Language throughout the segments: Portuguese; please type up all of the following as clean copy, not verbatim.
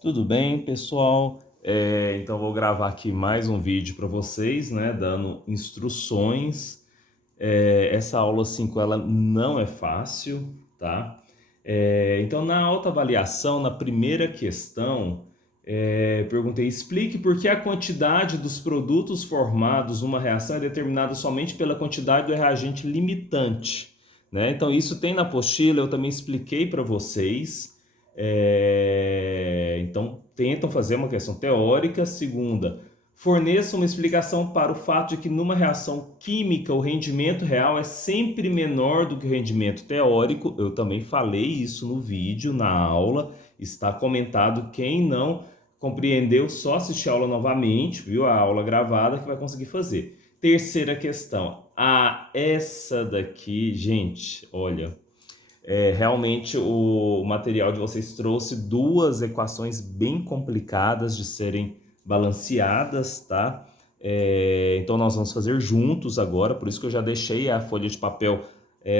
Tudo bem, pessoal? Então vou gravar aqui mais um vídeo para vocês, né, dando instruções. Essa aula 5 ela não é fácil, tá? Então na autoavaliação, na primeira questão, perguntei: explique por que a quantidade dos produtos formados numa reação é determinada somente pela quantidade do reagente limitante, né? Então isso tem na apostila, eu também expliquei para vocês. Então, tentam fazer uma questão teórica. Segunda, forneça uma explicação para o fato de que numa reação química o rendimento real é sempre menor do que o rendimento teórico. Eu também falei isso no vídeo, na aula, está comentado. Quem não compreendeu, só assistir a aula novamente, viu? A aula gravada que vai conseguir fazer. Terceira questão. Essa daqui, gente, olha, realmente o material de vocês trouxe duas equações bem complicadas de serem balanceadas, tá? Então nós vamos fazer juntos agora, por isso que eu já deixei a folha de papel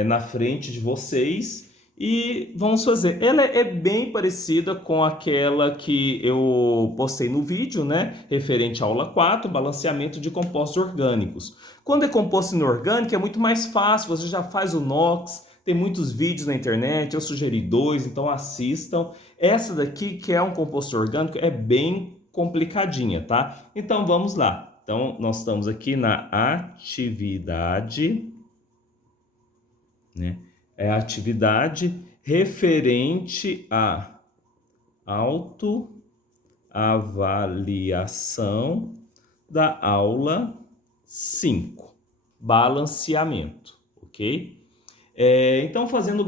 na frente de vocês e vamos fazer. Ela é bem parecida com aquela que eu postei no vídeo, né? Referente à aula 4, balanceamento de compostos orgânicos. Quando é composto inorgânico é muito mais fácil, você já faz o NOx. Tem muitos vídeos na internet, eu sugeri dois, então assistam. Essa daqui, que é um composto orgânico, é bem complicadinha, tá? Então vamos lá. Então nós estamos aqui na atividade, né? É a atividade referente à autoavaliação da aula 5, balanceamento, ok? Então, fazendo o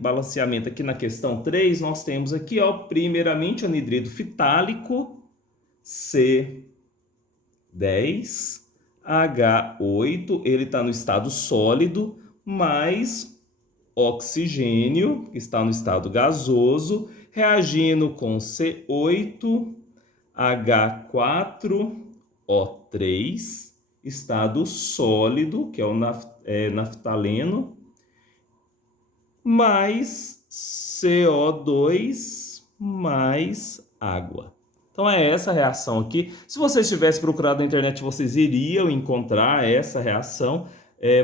balanceamento aqui na questão 3, nós temos aqui, ó, primeiramente, anidrido fitálico, C10H8, ele está no estado sólido, mais oxigênio, que está no estado gasoso, reagindo com C8H4O3, estado sólido, que é o naftaleno, mais CO2 mais água. Então é essa reação aqui. Se vocês tivessem procurado na internet, vocês iriam encontrar essa reação,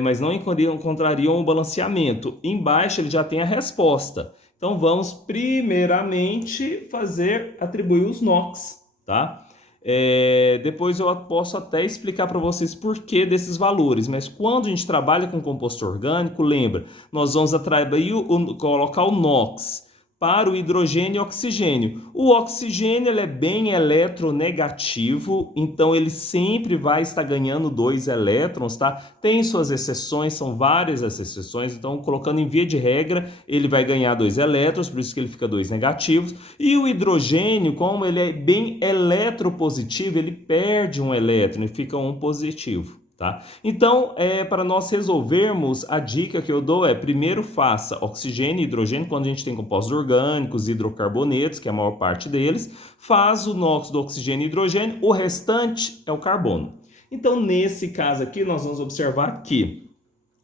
mas não encontrariam o balanceamento. Embaixo ele já tem a resposta. Então vamos primeiramente atribuir os NOx, tá? Depois eu posso até explicar para vocês por que desses valores, mas quando a gente trabalha com composto orgânico, lembra, nós vamos colocar o NOx para o hidrogênio e oxigênio. O oxigênio ele é bem eletronegativo, então ele sempre vai estar ganhando 2 elétrons, tá? Tem suas exceções, são várias as exceções, então colocando em via de regra, ele vai ganhar 2 elétrons, por isso que ele fica 2 negativos. E o hidrogênio, como ele é bem eletropositivo, ele perde um elétron e fica um positivo. Tá? Então, para nós resolvermos, a dica que eu dou é: primeiro faça oxigênio e hidrogênio, quando a gente tem compostos orgânicos, hidrocarbonetos, que é a maior parte deles, faz o NOx do oxigênio e hidrogênio, o restante é o carbono. Então, nesse caso aqui, nós vamos observar que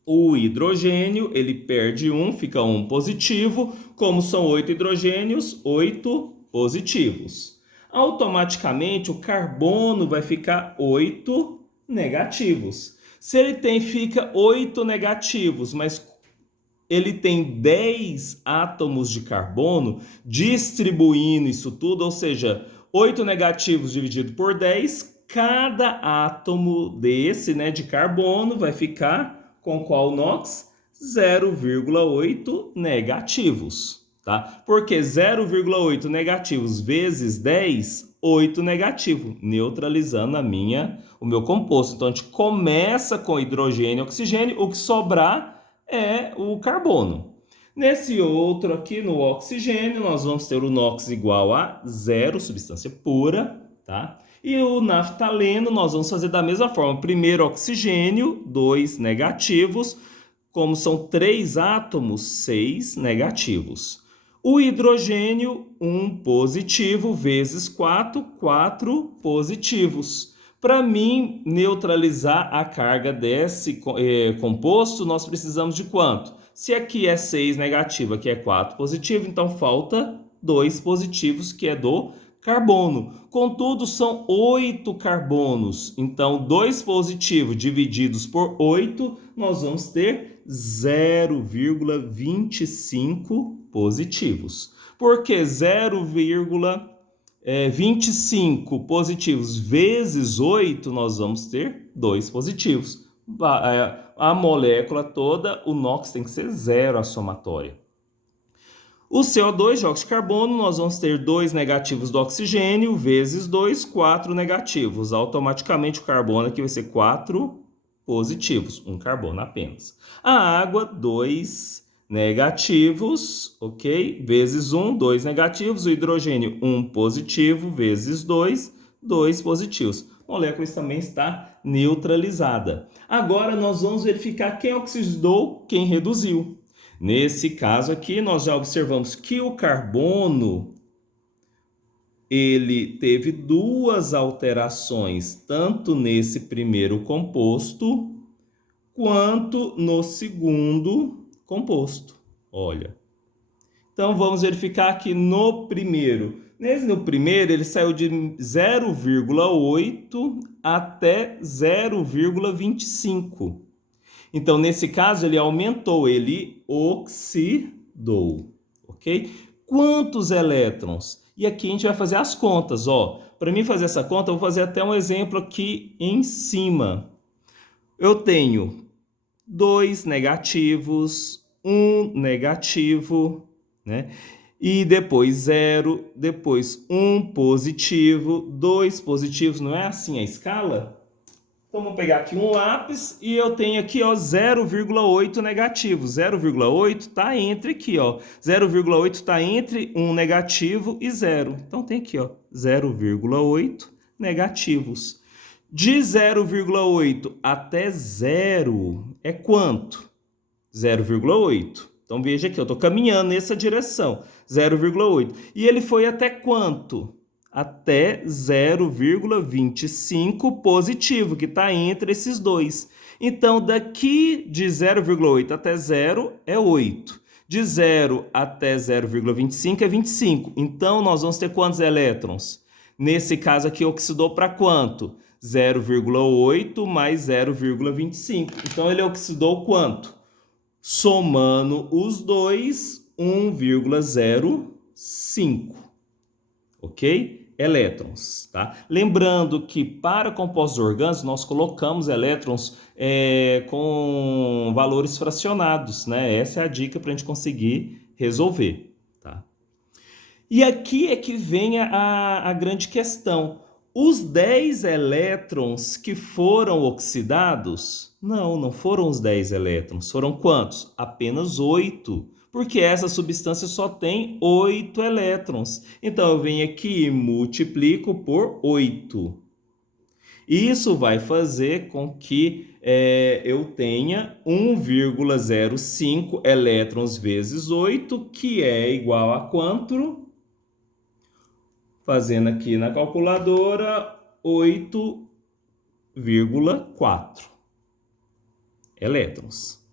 o hidrogênio, ele perde um, fica um positivo, como são 8 hidrogênios, 8 positivos. Automaticamente, o carbono vai ficar 8 negativos. Se ele fica 8 negativos, mas ele tem 10 átomos de carbono, distribuindo isso tudo, ou seja, 8 negativos dividido por 10, cada átomo desse, né, de carbono vai ficar com qual NOx? 0,8 negativos. Tá? Porque 0,8 negativos vezes 10, 8 negativo, neutralizando o meu composto. Então a gente começa com hidrogênio e oxigênio, o que sobrar é o carbono. Nesse outro aqui, no oxigênio, nós vamos ter o NOx igual a 0, substância pura, tá? E o naftaleno nós vamos fazer da mesma forma. Primeiro oxigênio, 2 negativos. Como são 3 átomos, 6 negativos. O hidrogênio, 1 positivo, vezes 4, 4 positivos. Para mim neutralizar a carga desse composto, nós precisamos de quanto? Se aqui é 6 negativo, aqui é 4 positivo, então falta 2 positivos, que é do carbono. Contudo, são 8 carbonos. Então, 2 positivos divididos por 8, nós vamos ter 0,25 positivos. Por que 0,25 positivos vezes 8, nós vamos ter 2 positivos. A molécula toda, o NOx tem que ser 0 a somatória. O CO2, dióxido de carbono, nós vamos ter 2 negativos do oxigênio vezes 2, 4 negativos. Automaticamente o carbono aqui vai ser 4 positivos, um carbono apenas. A água, 2 negativos, ok? Vezes 1, 2 negativos. O hidrogênio, 1 positivo, vezes 2, 2 positivos. A molécula também está neutralizada. Agora nós vamos verificar quem oxidou, quem reduziu. Nesse caso aqui, nós já observamos que o carbono ele teve 2 alterações, tanto nesse primeiro composto, quanto no segundo composto. Olha. Então, vamos verificar aqui no primeiro. No primeiro, ele saiu de 0,8 até 0,25. Então, nesse caso, ele aumentou, ele oxidou, ok? Quantos elétrons? E aqui a gente vai fazer as contas, ó. Para mim fazer essa conta, eu vou fazer até um exemplo aqui em cima. Eu tenho 2 negativos, 1 negativo, né? E depois 0, depois 1 positivo, 2 positivos, não é assim a escala? Então, vou pegar aqui um lápis e eu tenho aqui, ó, 0,8 negativo. 0,8 está entre aqui, ó. 0,8 está entre 1 negativo e 0. Então, tem aqui, ó, 0,8 negativos. De 0,8 até 0 é quanto? 0,8. Então, veja aqui, eu estou caminhando nessa direção. 0,8. E ele foi até quanto? Até 0,25 positivo, que está entre esses dois. Então, daqui de 0,8 até 0 é 8. De 0 até 0,25 é 25. Então, nós vamos ter quantos elétrons? Nesse caso aqui, oxidou para quanto? 0,8 mais 0,25. Então, ele oxidou quanto? Somando os dois, 1,05. Ok? Elétrons, tá? Lembrando que para compostos orgânicos nós colocamos elétrons com valores fracionados, né? Essa é a dica para a gente conseguir resolver, tá? E aqui é que vem a grande questão. Os 10 elétrons que foram oxidados, não foram os 10 elétrons, foram quantos? Apenas 8. Porque essa substância só tem 8 elétrons. Então, eu venho aqui e multiplico por 8. Isso vai fazer com que eu tenha 1,05 elétrons vezes 8, que é igual a quanto? Fazendo aqui na calculadora, 8,4 elétrons.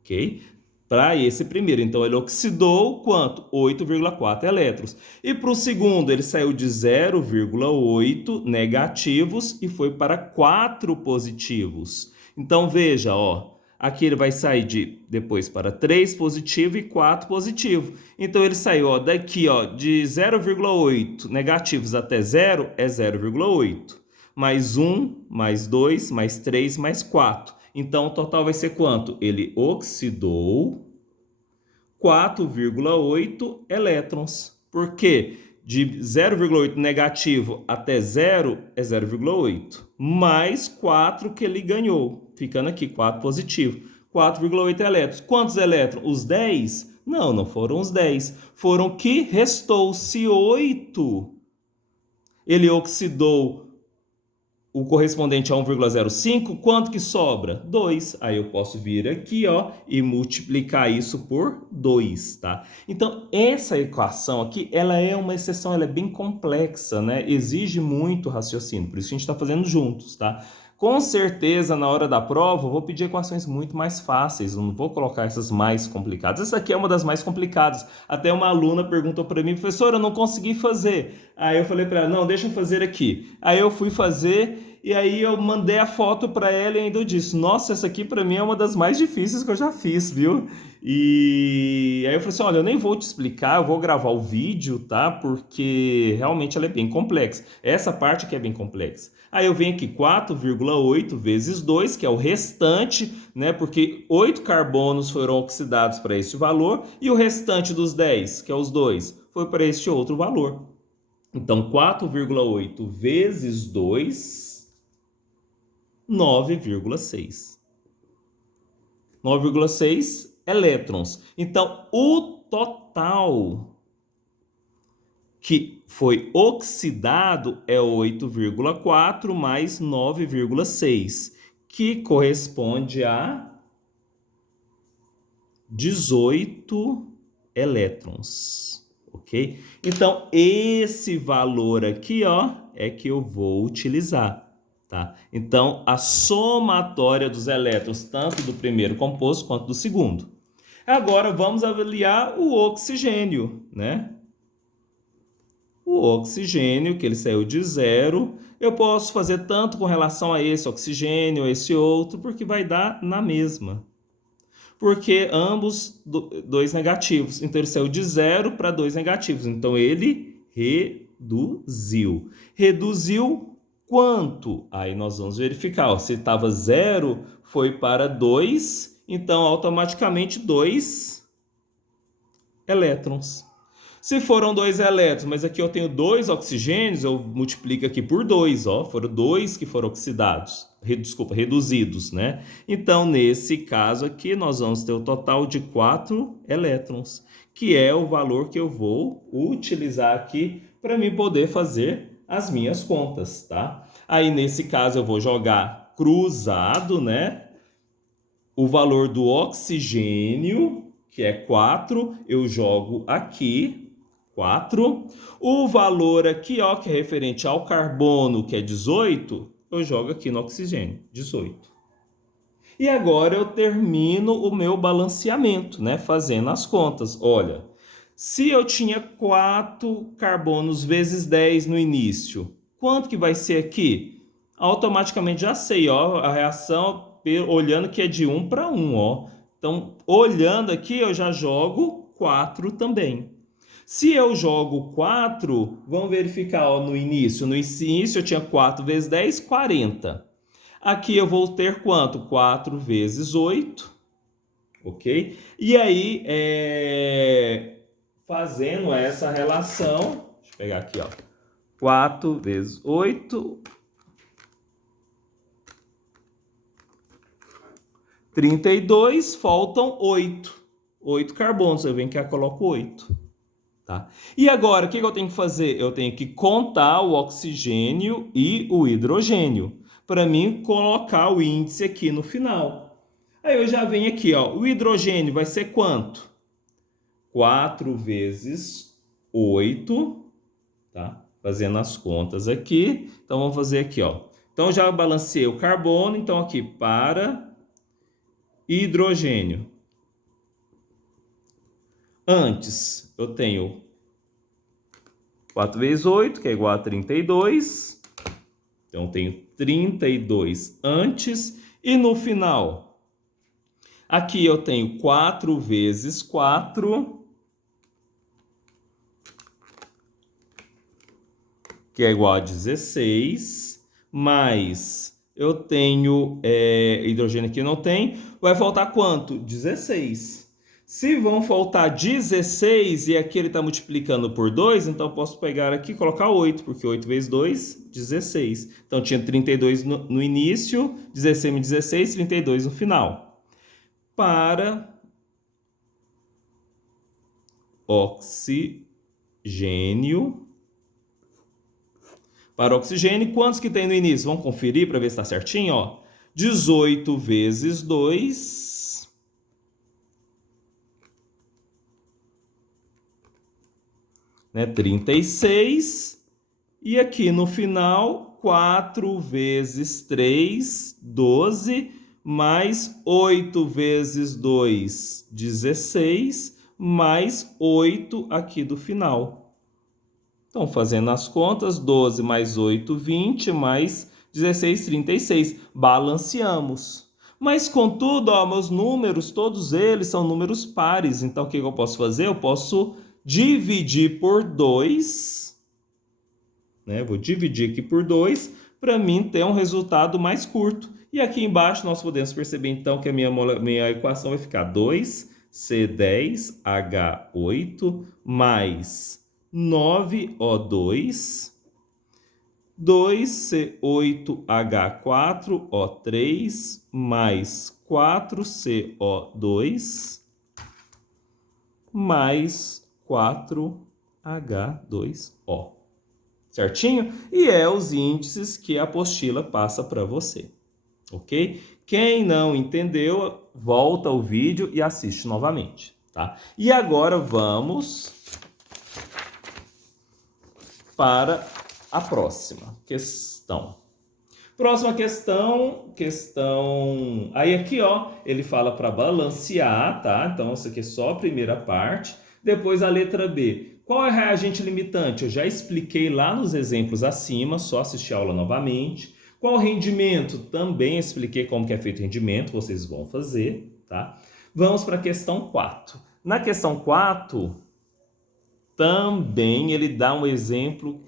Ok? Para esse primeiro. Então, ele oxidou quanto? 8,4 elétrons. E para o segundo, ele saiu de 0,8 negativos e foi para 4 positivos. Então, veja, ó, aqui ele vai sair depois para 3 positivo e 4 positivo. Então, ele saiu daqui de 0,8 negativos até 0 é 0,8. Mais 1, mais 2, mais 3, mais 4. Então, o total vai ser quanto? Ele oxidou 4,8 elétrons. Por quê? De 0,8 negativo até 0 é 0,8. Mais 4 que ele ganhou. Ficando aqui, 4 positivo. 4,8 elétrons. Quantos elétrons? Os 10? Não foram os 10. Foram que restou-se 8. Ele oxidou o correspondente a 1,05, quanto que sobra? 2. Aí eu posso vir aqui, e multiplicar isso por 2, tá? Então, essa equação aqui, ela é uma exceção, ela é bem complexa, né? Exige muito raciocínio, por isso a gente está fazendo juntos, tá? Com certeza, na hora da prova, eu vou pedir equações muito mais fáceis, eu não vou colocar essas mais complicadas. Essa aqui é uma das mais complicadas. Até uma aluna perguntou para mim, professora, eu não consegui fazer. Aí eu falei para ela, não, deixa eu fazer aqui. Aí eu fui fazer e aí eu mandei a foto para ela e ainda eu disse, nossa, essa aqui para mim é uma das mais difíceis que eu já fiz, viu? E aí eu falei assim, olha, eu nem vou te explicar, eu vou gravar o vídeo, tá? Porque realmente ela é bem complexa. Essa parte aqui é bem complexa. Aí eu venho aqui 4,8 vezes 2, que é o restante, né? Porque 8 carbonos foram oxidados para este valor e o restante dos 10, que é os 2, foi para este outro valor. Então, 4,8 vezes 2, 9,6. 9,6 elétrons. Então, o total que foi oxidado é 8,4 mais 9,6, que corresponde a 18 elétrons, ok? Então, esse valor aqui, ó, é que eu vou utilizar, tá? Então, a somatória dos elétrons, tanto do primeiro composto quanto do segundo. Agora, vamos avaliar o oxigênio, né? O oxigênio, que ele saiu de 0, eu posso fazer tanto com relação a esse oxigênio, a esse outro, porque vai dar na mesma. Porque ambos dois negativos. Então, ele saiu de 0 para 2 negativos. Então, ele reduziu. Reduziu quanto? Aí nós vamos verificar. Ó, se estava 0, foi para 2. Então, automaticamente, 2 elétrons. Se foram 2 elétrons, mas aqui eu tenho 2 oxigênios, eu multiplico aqui por 2, ó. Foram 2 que foram oxidados, reduzidos, né? Então, nesse caso aqui, nós vamos ter o total de 4 elétrons, que é o valor que eu vou utilizar aqui para mim poder fazer as minhas contas, tá? Aí, nesse caso, eu vou jogar cruzado, né? O valor do oxigênio, que é 4, eu jogo aqui, 4. O valor aqui, ó, que é referente ao carbono, que é 18, eu jogo aqui no oxigênio, 18. E agora eu termino o meu balanceamento, né, fazendo as contas. Olha, se eu tinha 4 carbonos vezes 10 no início, quanto que vai ser aqui? Automaticamente já sei, ó, a reação olhando que é de 1 para 1, ó. Então, olhando aqui, eu já jogo 4 também. Se eu jogo 4, vamos verificar, ó, no início. No início eu tinha 4 vezes 10, 40. Aqui eu vou ter quanto? 4 vezes 8, ok? E aí, fazendo essa relação, deixa eu pegar aqui, ó. 4 vezes 8, 32, faltam 8. 8 carbonos, eu venho cá e coloco 8. Tá? E agora, o que eu tenho que fazer? Eu tenho que contar o oxigênio e o hidrogênio, para mim colocar o índice aqui no final. Aí eu já venho aqui, ó, o hidrogênio vai ser quanto? 4 vezes 8, tá? Fazendo as contas aqui. Então, vamos fazer aqui, ó. Então, eu já balanceei o carbono, então aqui para hidrogênio. Antes, eu tenho 4 vezes 8, que é igual a 32. Então, eu tenho 32 antes. E no final, aqui eu tenho 4 vezes 4, que é igual a 16. Mais, eu tenho hidrogênio aqui não tem. Vai faltar quanto? 16. Se vão faltar 16 e aqui ele está multiplicando por 2, então eu posso pegar aqui e colocar 8, porque 8 vezes 2, 16. Então tinha 32 no início, 16 mais 16, 32 no final. Para oxigênio. Para oxigênio, quantos que tem no início? Vamos conferir para ver se está certinho, ó. 18 vezes 2, né? 36. E aqui no final, 4 vezes 3, 12, mais 8 vezes 2, 16, mais 8 aqui do final. Então, fazendo as contas, 12 mais 8, 20, mais 16, 36. Balanceamos. Mas, contudo, ó, meus números, todos eles são números pares. Então, o que eu posso fazer? Eu posso dividir por 2, né? Vou dividir aqui por 2 para mim ter um resultado mais curto. E aqui embaixo nós podemos perceber, então, que a minha equação vai ficar 2C10H8 mais 9O2, 2C8H4O3 mais 4CO2 mais 4H2O. Certinho? E é os índices que a apostila passa para você. Ok? Quem não entendeu, volta o vídeo e assiste novamente. Tá? E agora vamos para a próxima questão. Próxima questão. Aí aqui, ó, ele fala para balancear, tá? Então, isso aqui é só a primeira parte. Depois a letra B. Qual é o reagente limitante? Eu já expliquei lá nos exemplos acima, só assistir a aula novamente. Qual o rendimento? Também expliquei como que é feito o rendimento, vocês vão fazer, tá? Vamos para a questão 4. Na questão 4, também ele dá um exemplo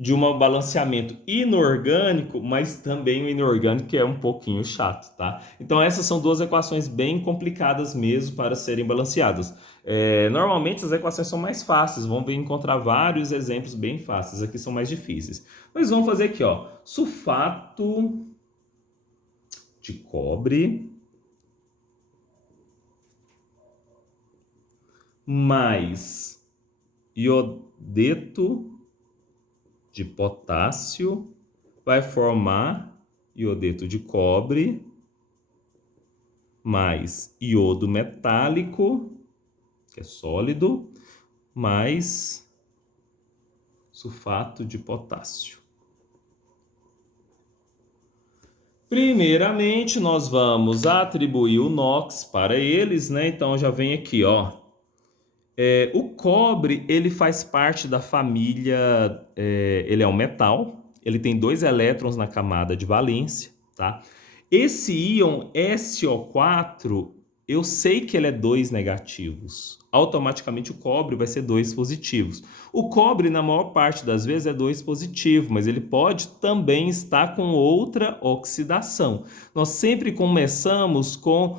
de um balanceamento inorgânico, mas também o inorgânico que é um pouquinho chato, tá? Então essas são duas equações bem complicadas mesmo para serem balanceadas. Normalmente as equações são mais fáceis, vamos encontrar vários exemplos bem fáceis, aqui são mais difíceis. Mas vamos fazer aqui, ó, sulfato de cobre mais iodeto de potássio vai formar iodeto de cobre mais iodo metálico, que é sólido, mais sulfato de potássio. Primeiramente, nós vamos atribuir o NOx para eles, né? Então já vem aqui, ó. O cobre, ele faz parte da família, ele é um metal, ele tem 2 elétrons na camada de valência, tá? Esse íon SO4, eu sei que ele é 2 negativos. Automaticamente o cobre vai ser 2 positivos. O cobre, na maior parte das vezes, é 2 positivo, mas ele pode também estar com outra oxidação. Nós sempre começamos com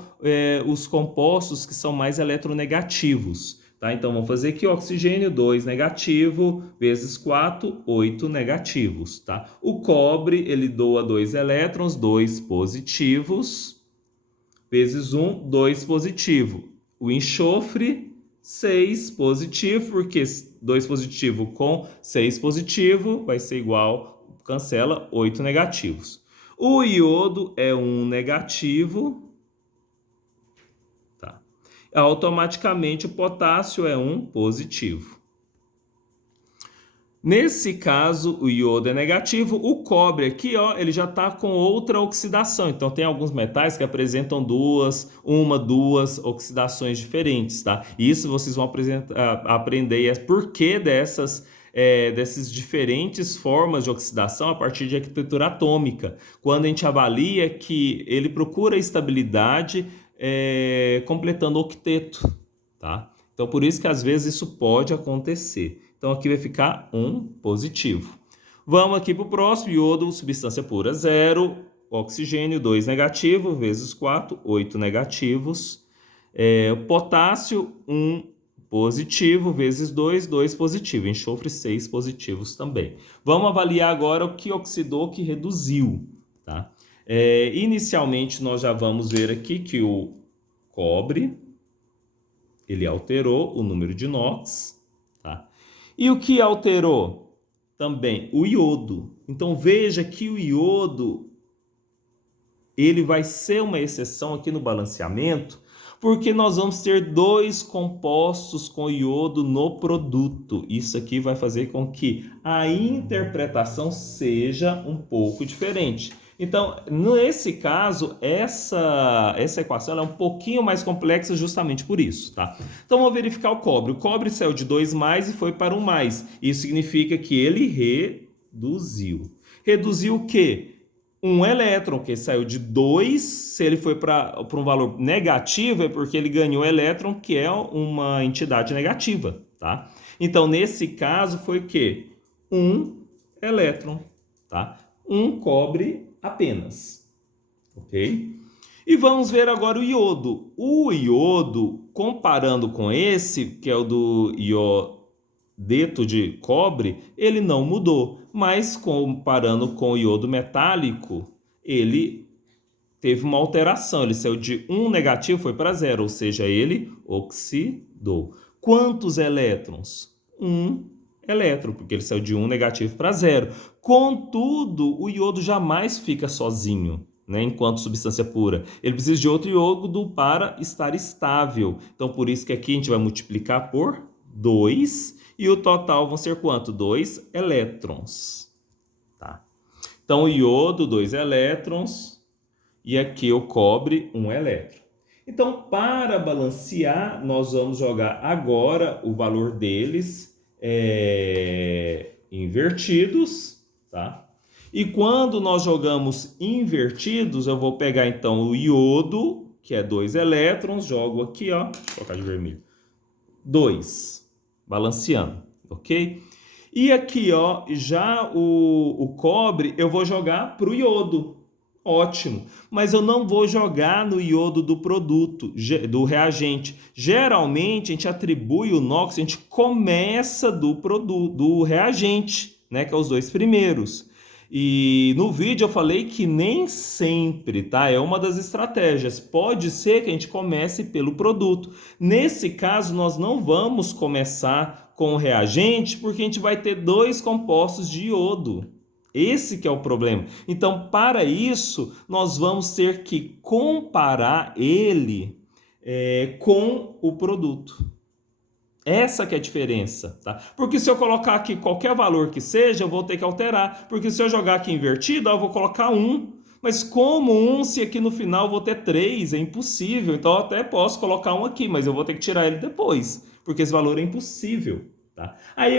os compostos que são mais eletronegativos. Tá? Então, vamos fazer aqui oxigênio, 2 negativo, vezes 4, 8 negativos. Tá? O cobre, ele doa 2 elétrons, 2 positivos, vezes 1, 2 positivo. O enxofre, 6 positivo, porque 2 positivo com 6 positivo vai ser igual, cancela, 8 negativos. O iodo é 1 negativo. Automaticamente o potássio é 1 positivo. Nesse caso, o iodo é negativo. O cobre aqui, ó, ele já está com outra oxidação. Então, tem alguns metais que apresentam duas oxidações diferentes, tá? Isso vocês vão aprender por que dessas diferentes formas de oxidação a partir de arquitetura atômica. Quando a gente avalia que ele procura estabilidade completando o octeto, tá? Então, por isso que às vezes isso pode acontecer. Então, aqui vai ficar 1 positivo. Vamos aqui para o próximo. Iodo, substância pura, 0. Oxigênio, 2 negativo, vezes 4, 8 negativos. Potássio, 1 positivo, vezes 2, 2 positivo. Enxofre, 6 positivos também. Vamos avaliar agora o que oxidou, o que reduziu, tá? Inicialmente, nós já vamos ver aqui que o cobre, ele alterou o número de NOx, tá? E o que alterou? Também o iodo. Então, veja que o iodo, ele vai ser uma exceção aqui no balanceamento, Porque nós vamos ter 2 compostos com iodo no produto. Isso aqui vai fazer com que a interpretação seja um pouco diferente. Então, nesse caso, essa equação ela é um pouquinho mais complexa justamente por isso, tá? Então, vamos verificar o cobre. O cobre saiu de 2 mais e foi para 1 mais. Isso significa que ele reduziu. Reduziu o quê? Um elétron, que saiu de 2, se ele foi para um valor negativo, é porque ele ganhou elétron, que é uma entidade negativa, tá? Então, nesse caso, foi o quê? Um elétron, tá? Um cobre apenas, ok? E vamos ver agora o iodo. O iodo, comparando com esse, que é o do iodeto de cobre, ele não mudou, mas comparando com o iodo metálico, ele teve uma alteração, ele saiu de 1 negativo, foi para 0, ou seja, ele oxidou. Quantos elétrons? 1 elétron, porque ele saiu de 1 negativo para 0. Contudo, o iodo jamais fica sozinho, né, enquanto substância pura. Ele precisa de outro iodo para estar estável. Então, por isso que aqui a gente vai multiplicar por 2, e o total vão ser quanto? 2 elétrons. Tá? Então, o iodo, 2 elétrons, e aqui o cobre, 1 elétron. Então, para balancear, nós vamos jogar agora o valor deles invertidos, tá? E quando nós jogamos invertidos, eu vou pegar então o iodo, que é 2 elétrons, jogo aqui, ó, vou colocar de vermelho, 2, balanceando, ok? E aqui, ó, já o cobre eu vou jogar para o iodo. Ótimo, mas eu não vou jogar no iodo do produto, do reagente. Geralmente a gente atribui o NOx, a gente começa do produto, do reagente, né, que é os 2 primeiros. E no vídeo eu falei que nem sempre, tá? É uma das estratégias. Pode ser que a gente comece pelo produto. Nesse caso, nós não vamos começar com o reagente, porque a gente vai ter 2 compostos de iodo. Esse que é o problema. Então, para isso, nós vamos ter que comparar ele com o produto. Essa que é a diferença, tá? Porque se eu colocar aqui qualquer valor que seja, eu vou ter que alterar. Porque se eu jogar aqui invertido, eu vou colocar 1. Mas como 1, se aqui no final eu vou ter 3? É impossível. Então, eu até posso colocar 1 aqui, mas eu vou ter que tirar ele depois. Porque esse valor é impossível. Tá? Aí,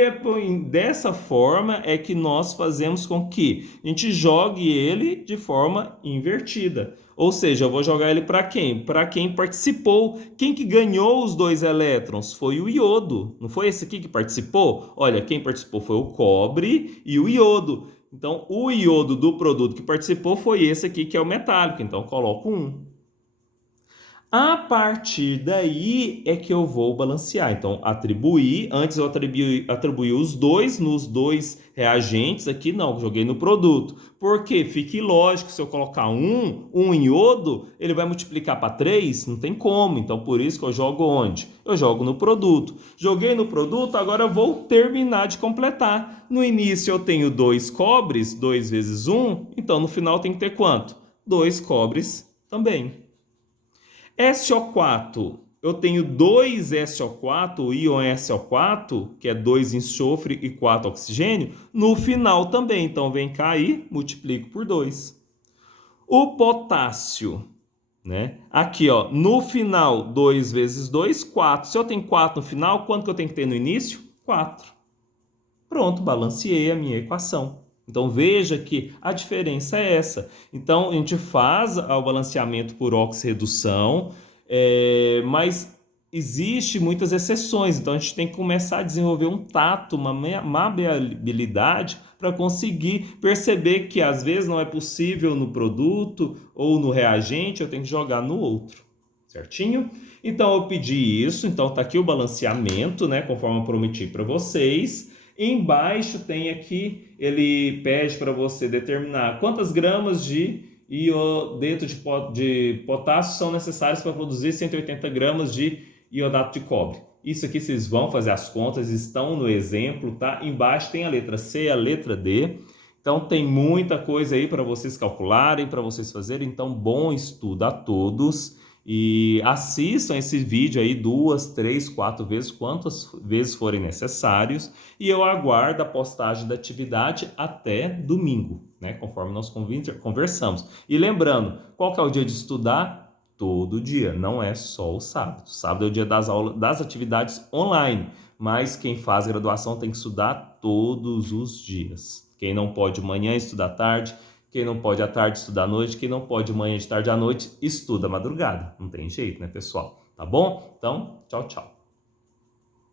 dessa forma, é que nós fazemos com que a gente jogue ele de forma invertida. Ou seja, eu vou jogar ele para quem? Para quem participou. Quem que ganhou os 2 elétrons? Foi o iodo. Não foi esse aqui que participou? Olha, quem participou foi o cobre e o iodo. Então, o iodo do produto que participou foi esse aqui, que é o metálico. Então, eu coloco 1. A partir daí é que eu vou balancear. Então, atribuir. Antes eu atribuí os 2 nos 2 reagentes. Aqui não, joguei no produto. Por quê? Fique lógico, se eu colocar 1 em iodo, ele vai multiplicar para 3? Não tem como. Então, por isso que eu jogo onde? Eu jogo no produto. Joguei no produto, agora eu vou terminar de completar. No início eu tenho 2 cobres, 2 vezes 1. Então, no final tem que ter quanto? 2 cobres também. SO4, eu tenho 2 SO4, o íon SO4, que é 2 enxofre e 4 oxigênio, no final também. Então, vem cá e multiplico por 2. O potássio, né? Aqui, ó, no final, 2 vezes 2, 4. Se eu tenho 4 no final, quanto que eu tenho que ter no início? 4. Pronto, balanceei a minha equação. Então, veja que a diferença é essa. Então, a gente faz o balanceamento por oxirredução, mas existe muitas exceções. Então, a gente tem que começar a desenvolver um tato, uma maleabilidade para conseguir perceber que, às vezes, não é possível no produto ou no reagente, eu tenho que jogar no outro. Certinho? Então, eu pedi isso. Então, está aqui o balanceamento, né, conforme eu prometi para vocês. Embaixo tem aqui, ele pede para você determinar quantas gramas de iodeto de potássio são necessárias para produzir 180 gramas de iodato de cobre. Isso aqui vocês vão fazer as contas, estão no exemplo, tá? Embaixo tem a letra C e a letra D. Então tem muita coisa aí para vocês calcularem, para vocês fazerem. Então, bom estudo a todos E assistam esse vídeo aí 2, 3, 4 vezes, quantas vezes forem necessários, e eu aguardo a postagem da atividade até domingo, né? Conforme nós conversamos. E lembrando, qual que é o dia de estudar? Todo dia, não é só o sábado. Sábado é o dia das aulas, das atividades online, mas quem faz graduação tem que estudar todos os dias. Quem não pode manhã estudar à tarde, quem não pode à tarde estudar à noite, quem não pode manhã de tarde à noite estuda à madrugada. Não tem jeito, né, pessoal? Tá bom? Então, tchau, tchau.